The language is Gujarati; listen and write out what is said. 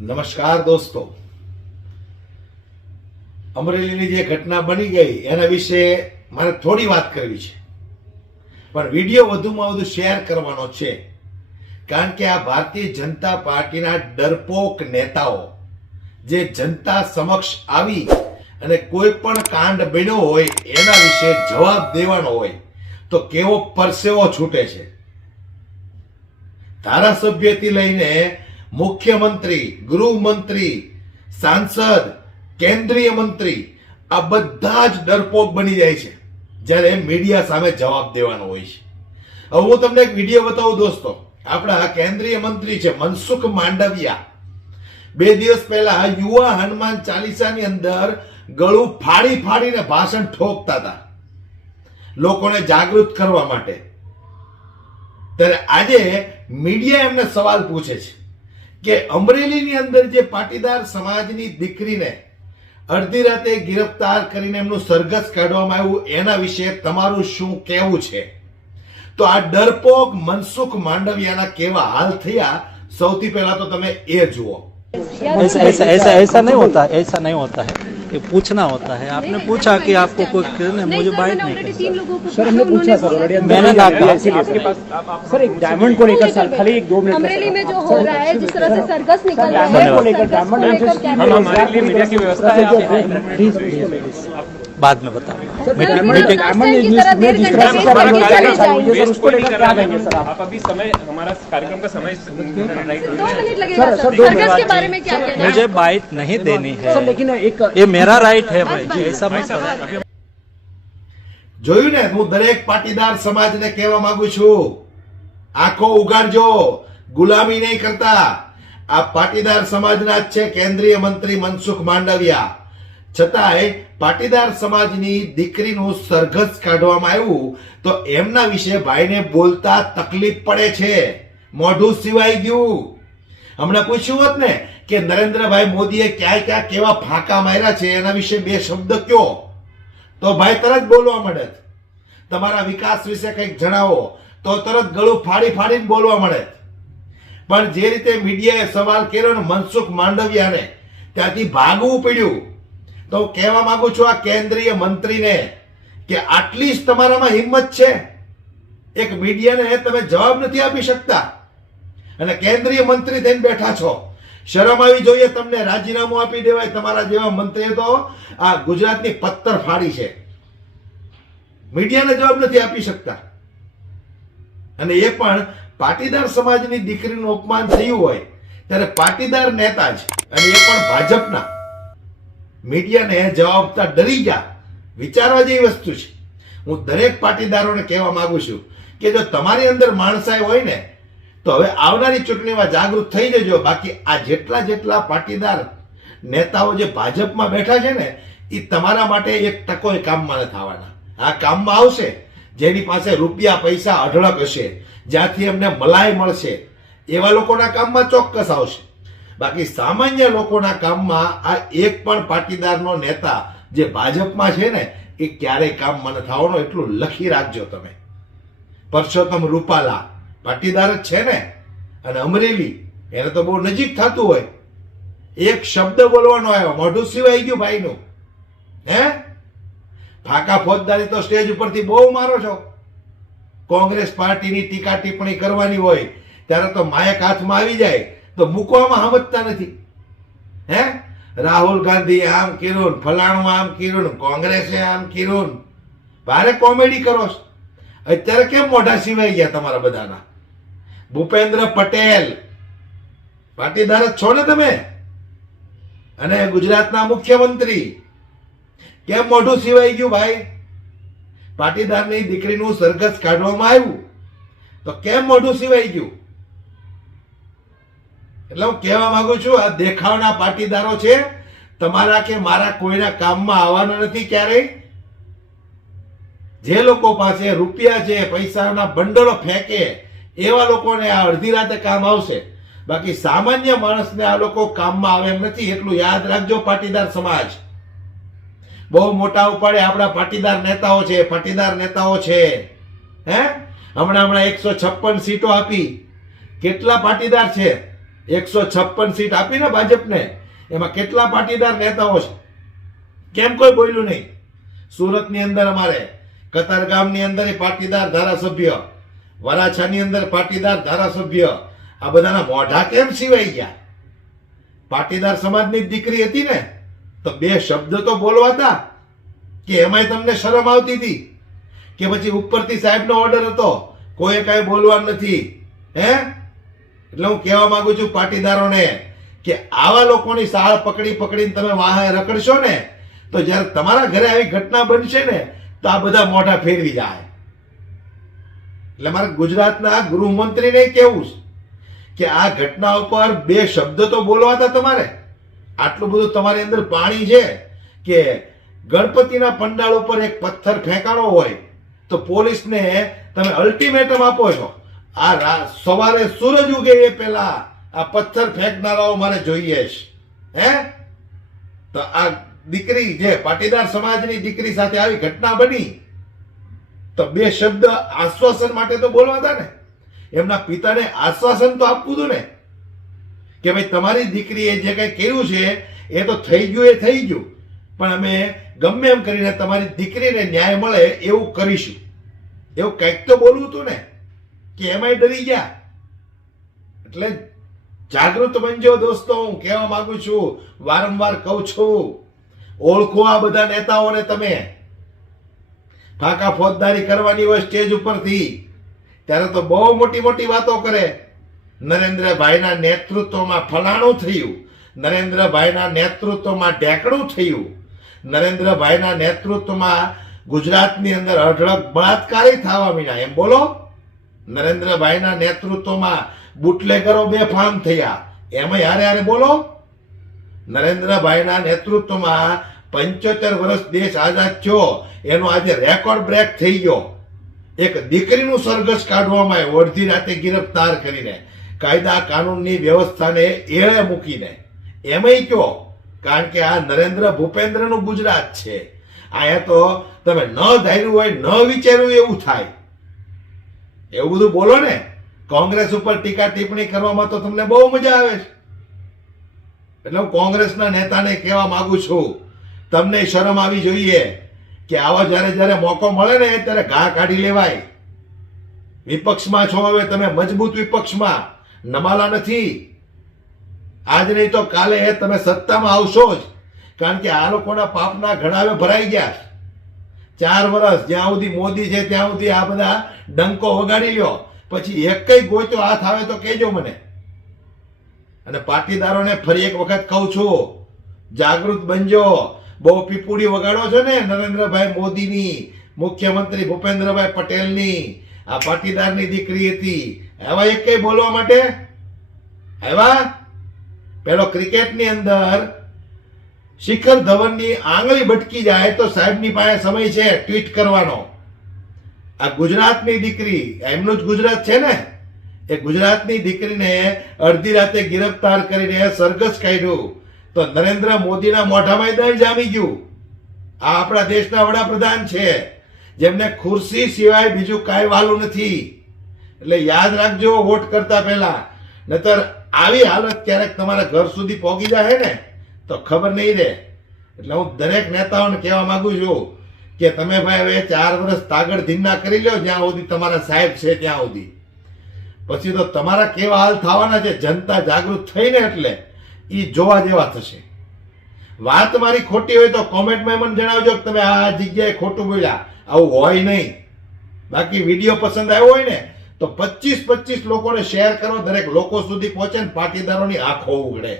નમસ્કાર દોસ્તો. અમરેલીની જે ઘટના બની ગઈ, એના વિશે મારે થોડી વાત કરવી છે. પણ વીડિયો વધુમાં વધુ શેર કરવાનો છે. કારણ કે આ ભારતીય જનતા પાર્ટીના ડરપોક નેતાઓ, જે જનતા સમક્ષ આવી અને કોઈ પણ કાંડ બન્યો હોય, એના વિશે જવાબ દેવાનો હોય, તો કેવો પરસેવો છૂટે છે? ધારાસભ્યથી લઈને મુખ્યમંત્રી, ગૃહમંત્રી, સાંસદ, કેન્દ્રીય મંત્રી, આ બધા જ ડરપોક બની જાય છે, જ્યારે મીડિયા સામે જવાબ દેવાનો હોય છે. હવે હું તમને એક વીડિયો બતાવું દોસ્તો. આપણા કેન્દ્રીય મંત્રી છે મનસુખ માંડવિયા. બે દિવસ પહેલા યુવા હનુમાન ચાલીસાની અંદર ગળું ફાડી ફાડીને ભાષણ ઠોકતા હતા. લોકોને જાગૃત કરવા માટે. ત્યારે આજે મીડિયા એમને સવાલ પૂછે છે. કે અમરેલીની અંદર જે પાટીદાર સમાજની દીકરીને અડધી રાતે ગિરફતાર કરીને એમનું સરઘસ કાઢવામાં આવ્યું એના વિશે તમારું શું કહેવું છે તો આ ડરપોક મનસુખ માંડવિયાના કેવા હાલ થયા સૌથી પહેલા તો તમે એ જુઓ ऐसा ऐसा ऐसा ऐसा नहीं होता है ऐसा नहीं होता है ये पूछना होता है आपने पूछा कि आपको कोई करने मुझे बाइट नहीं करना तीन लोगों को सर हमने पूछा सर ऑलरेडी हमने मैंने पूछा, कहा- इसीलिए सर। सर एक डायमंड को लेकर सर खाली एक दो मिनट का अमरेली सर। में जो हो रहा है जिस तरह से सर्कस निकल रहा है डायमंड को उस लेकर सर्कस को डायमंड लेकर क्या हम कहेंगे? हमारे लिए मीडिया की व्यवस्था है प्लीज प्लीज बाद में बताऊंगा सर मीटिंग- मीटिंग डायमंड की तरह देर जिस घंटे तरह से के सर लिए आगे चले चल रही है जाएंगे। सर उसको लेकर क्या कहेंगे सर आप आप अभी समय हमारा कार्यक्रम का समय दो मिनट लगेगा सर, सर सर, दो सर्कस के बारे में क्या कहना है मुझे बाइट नहीं देनी सर है लेकिन एक ये मेरा राइट है भाई जी ऐसा मत करो જોયું ને હું દરેક પાટીદાર સમાજને કહેવા માંગુ છું આંખો ઉગાડજો ગુલામી નહીં કરતા આ પાટીદાર સમાજના જ છે કેન્દ્રીય મંત્રી મનસુખ માંડવિયા છતાંય પાટીદાર સમાજની દીકરીનું સરઘસ કાઢવામાં આવ્યું, તો એમના વિશે ભાઈને બોલતા તકલીફ પડે છે. મોઢું સિવાય ગયું. હમણાં પૂછ્યું હોત ને કે નરેન્દ્રભાઈ મોદીએ ક્યાં ક્યાં કેવા ફાંકા માર્યા છે, એના વિશે બે શબ્દ કયો? તો ભાઈ તરત બોલવા મળે તમારા વિકાસ વિશે કંઈક જણાવો, તો તરત ગળું ફાડી ફાડીને બોલવા મળે પણ જે રીતે મીડિયાએ સવાલ કર્યો ને મનસુખ માંડવિયાને, ત્યાંથી ભાગવું પડ્યું. તો હું કહેવા માંગુ છું આ કેન્દ્રીય મંત્રીને કે આટલી જ તમારામાં હિંમત છે. એક મીડિયાને તમે જવાબ નથી આપી શકતા. અને કેન્દ્રીય મંત્રી થઈને બેઠા છો. શરમ આવી જોઈએ તમને, રાજીનામું આપી દેવાય તમારા જેવા મંત્રીએ તો. આ ગુજરાતની પત્તર ફાડી છે. મીડિયાને જવાબ નથી આપી શકતા. અને એ પણ પાટીદાર સમાજની દીકરીનું અપમાન થયું હોય, ત્યારે પાટીદાર નેતા જ, અને એ પણ ભાજપના. મીડિયાને જવાબ આપતા ડરી ગયા. વિચારવા જેવી વસ્તુ છે. હું દરેક પાટીદારોને કહેવા માંગુ છું કે જો તમારી અંદર માણસાઈ હોય ને, તો હવે આવનારી ચૂંટણીમાં જાગૃત થઈ જજો. બાકી આ જેટલા જેટલા પાટીદાર નેતાઓ જે ભાજપમાં બેઠા છે ને એ તમારા માટે એક ટકોય કામમાં નથી આવવાના. આ કામમાં આવશે, જેની પાસે રૂપિયા, પૈસા અઢળક હશે. જ્યાંથી એમને મલાઈ મળશે. એવા લોકોના કામમાં ચોક્કસ આવશે. બાકી સામાન્ય લોકોના કામમાં આ એક પણ પાટીદારનો નેતા જે ભાજપમાં છે ને, એ ક્યારેય કામ મને થવાનો એટલું લખી રાખજો તમે. પરસોત્તમ રૂપાલા પાટીદાર જ છે ને, અને અમરેલી, એને તો બહુ નજીક થતું હોય. એક શબ્દ બોલવાનો આવ્યો, મોઢું સિવાય ગયું ભાઈનું. હે? ફાકા ફોજદારી તો સ્ટેજ ઉપરથી બહુ મારો છો. કોંગ્રેસ પાર્ટીની ટીકા ટિપ્પણી કરવાની હોય, ત્યારે તો માયક હાથમાં આવી જાય. તો મૂકવામાં સમજતા નથી. હે? રાહુલ ગાંધી આમ કીધું, ફલાણું આમ કીધું, કોંગ્રેસે આમ કીધું. ભારે કોમેડી કરો અત્યારે કેમ મોઢા સિવાય ગયા તમારા બધાના? ભૂપેન્દ્ર પટેલ. પાટીદાર જ છો ને તમે? અને ગુજરાતના મુખ્યમંત્રી. કેમ મોઢું સિવાય ગયું ભાઈ? પાટીદારની દીકરીનું સરઘસ કાઢવામાં આવ્યું. તો કેમ મોઢું સિવાય ગયું? એટલે હું કહેવા માંગુ છું, આ દેખાવના પાટીદારો છે, તમારા કે મારા કોઈના કામમાં આવવાના નથી ક્યારેય? જે લોકો પાસે રૂપિયા છે, પૈસાના બંડલો ફેંકે, એવા લોકોને આ અડધી રાતે કામ આવશે. બાકી સામાન્ય માણસને આ લોકો કામમાં આવે એમ નથી, એટલું યાદ રાખજો પાટીદાર સમાજ. બહુ મોટા ઉપાડે આપણા પાટીદાર નેતાઓ છે, પાટીદાર નેતાઓ છે. હે? હમણાં હમણાં એકસો છપ્પન સીટો આપી. કેટલા પાટીદાર છે? એકસો છપ્પન સીટ આપીને ભાજપને. એમાં કેટલા પાટીદાર નેતાઓ છે? કેમ કોઈ બોલ્યું નહીં? સુરતની અંદર અમારે, કતારગામની અંદર પાટીદાર ધારાસભ્ય, વરાછાની અંદર પાટીદાર ધારાસભ્ય, આ બધાના મોઢા કેમ સિવાય ગયા? પાટીદાર સમાજની દીકરી હતી ને, તો બે શબ્દ તો બોલવાતા કે એમાંય તમને શરમ આવતી હતી? કે પછી ઉપરથી સાહેબનો ઓર્ડર હતો કોઈ કાંઈ બોલવાનું નથી, હે? એટલે હું કહેવા માંગુ છું પાટીદારોને કે આવા લોકોની સાળ પકડી પકડીને તમે વાહે રખડશો ને, તો જ્યારે તમારા ઘરે આવી ઘટના બનશે ને, તો આ બધા મોઢા ફેરવી જાય. એટલે મારે ગુજરાતના ગૃહમંત્રીને કહેવું કે આ ઘટના ઉપર બે શબ્દ તો બોલવા હતા તમારે. આટલું બધું તમારી અંદર પાણી છે કે ગણપતિના પંડાળ ઉપર એક પથ્થર ફેંકાણો હોય, તો પોલીસને તમે અલ્ટિમેટમ આપો છો. આ સવારે સૂરજ ઉગે એ પહેલા આ પથ્થર ફેંકનારાઓ મારે જોઈએ છે. હે? તો આ દીકરી જે પાટીદાર સમાજની દીકરી સાથે આવી ઘટના બની, તો બે શબ્દ આશ્વાસન માટે તો બોલવા હતા ને. એમના પિતાને આશ્વાસન તો આપવું હતું ને, કે ભાઈ તમારી દીકરીએ જે કંઈ કર્યું છે, એ તો થઈ ગયું એ થઈ ગયું. પણ અમે ગમે એમ કરીને તમારી દીકરીને ન્યાય મળે એવું કરીશું. એવું કંઈક તો બોલવું હતું ને. કે ડરી ગયા? એટલે જાગૃત બનજો દોસ્તો, હું કહેવા માંગુ છું, વારંવાર કહું છું, ઓળખો આ બધા નેતાઓને તમે. ફાંકા ફોજદારી કરવાની હોય સ્ટેજ ઉપરથી, ત્યારે તો બહુ મોટી મોટી વાતો કરે. નરેન્દ્રભાઈના નેતૃત્વમાં ફલાણું થયું, નરેન્દ્રભાઈના નેતૃત્વમાં ઢેકણું થયું, નરેન્દ્રભાઈના નેતૃત્વમાં ગુજરાતની અંદર અઢળક બળાત્કારી થવા મીના એમ બોલો. નરેન્દ્રભાઈના નેતૃત્વમાં બુટલેગરો બેફામ થયા. એમાં હારે હારે બોલો? નરેન્દ્રભાઈના નેતૃત્વમાં પંચોતેર વર્ષ દેશ આઝાદ થયો. એનો આજે રેકોર્ડ બ્રેક થઈ ગયો. એક દીકરીનું સરઘસ કાઢવામાં આવ્યું, અડધી રાતે ગિરફતાર કરીને. કાયદા કાનૂનની વ્યવસ્થાને એળે મૂકીને. એમાંય કયો? કારણ કે આ નરેન્દ્ર ભૂપેન્દ્રનું ગુજરાત છે. અહીંયા તો તમે ન ધાર્યું હોય, ન વિચાર્યું એવું થાય. એવું બધું બોલો ને. કોંગ્રેસ ઉપર ટીકા ટિપ્પણી કરવામાં તો તમને બહુ મજા આવે છે. એટલે હું કોંગ્રેસના નેતાને કહેવા માંગુ છું, તમને શરમ આવી જોઈએ કે આવા જ્યારે જ્યારે મોકો મળે ને, ત્યારે ઘા કાઢી લેવાય. વિપક્ષમાં છો હવે તમે, મજબૂત વિપક્ષમાં. નમાલા નથી. આજ નહીં તો કાલે તમે સત્તામાં આવશો જ. કારણ કે આ લોકોના પાપના ઘણા ભરાઈ ગયા. ચાર વર્ષ જ્યાં સુધી મોદી છે ત્યાં સુધી આ બધા ડંકો વગાડી લ્યો. પછી એક કઈ ગોચો હાથ આવે તો કહેજો મને. અને પાટીદારોને ફરી એક વખત કહું છું, જાગૃત બનજો. બહુ પીપુડી વગાડો છો ને નરેન્દ્રભાઈ મોદીની, મુખ્યમંત્રી ભૂપેન્દ્રભાઈ પટેલની. આ પાટીદારની દીકરી હતી. એવા એક કઈ બોલવા માટે? આવ્યા પેલો ક્રિકેટની અંદર શિખર ધવનની આંગળી ભટકી જાય તો સાહેબની પાસે સમય છે ટ્વીટ કરવાનો. આ ગુજરાતની દીકરી, એમનું જ ગુજરાત છે ને? એ ગુજરાતની દીકરીને અડધી રાતે ગિરફતાર કરીને સરઘસ કાઢ્યું. તો નરેન્દ્ર મોદીના મોઢામાં દળ જામી ગયું. આ આપણા દેશના વડાપ્રધાન છે. જેમને ખુરશી સિવાય બીજું કાંઈ વાલું નથી. એટલે યાદ રાખજો, વોટ કરતા પહેલા. નતર આવી હાલત ક્યારેક તમારા ઘર સુધી પહોંચી જાય ને? તો ખબર નહીં રહે એટલે હું દરેક નેતાઓને કહેવા માંગુ છું કે તમે ભાઈ હવે ચાર વર્ષ તાગડ ધીના કરી લો જ્યાં સુધી તમારા સાહેબ છે ત્યાં સુધી. પછી તો તમારા કેવા હાલ થવાના છે, જનતા જાગૃત થઈને એટલે એ જોવા જેવા થશે. વાત મારી ખોટી હોય તો કોમેન્ટમાં મને જણાવજો કે તમે આ જગ્યાએ ખોટું બોલ્યા. આવું હોય નહીં. બાકી વીડિયો પસંદ આવ્યો હોય ને, તો પચીસ પચીસ લોકોને શેર કરો, દરેક લોકો સુધી પહોંચે ને પાટીદારોની આંખો ઉઘડે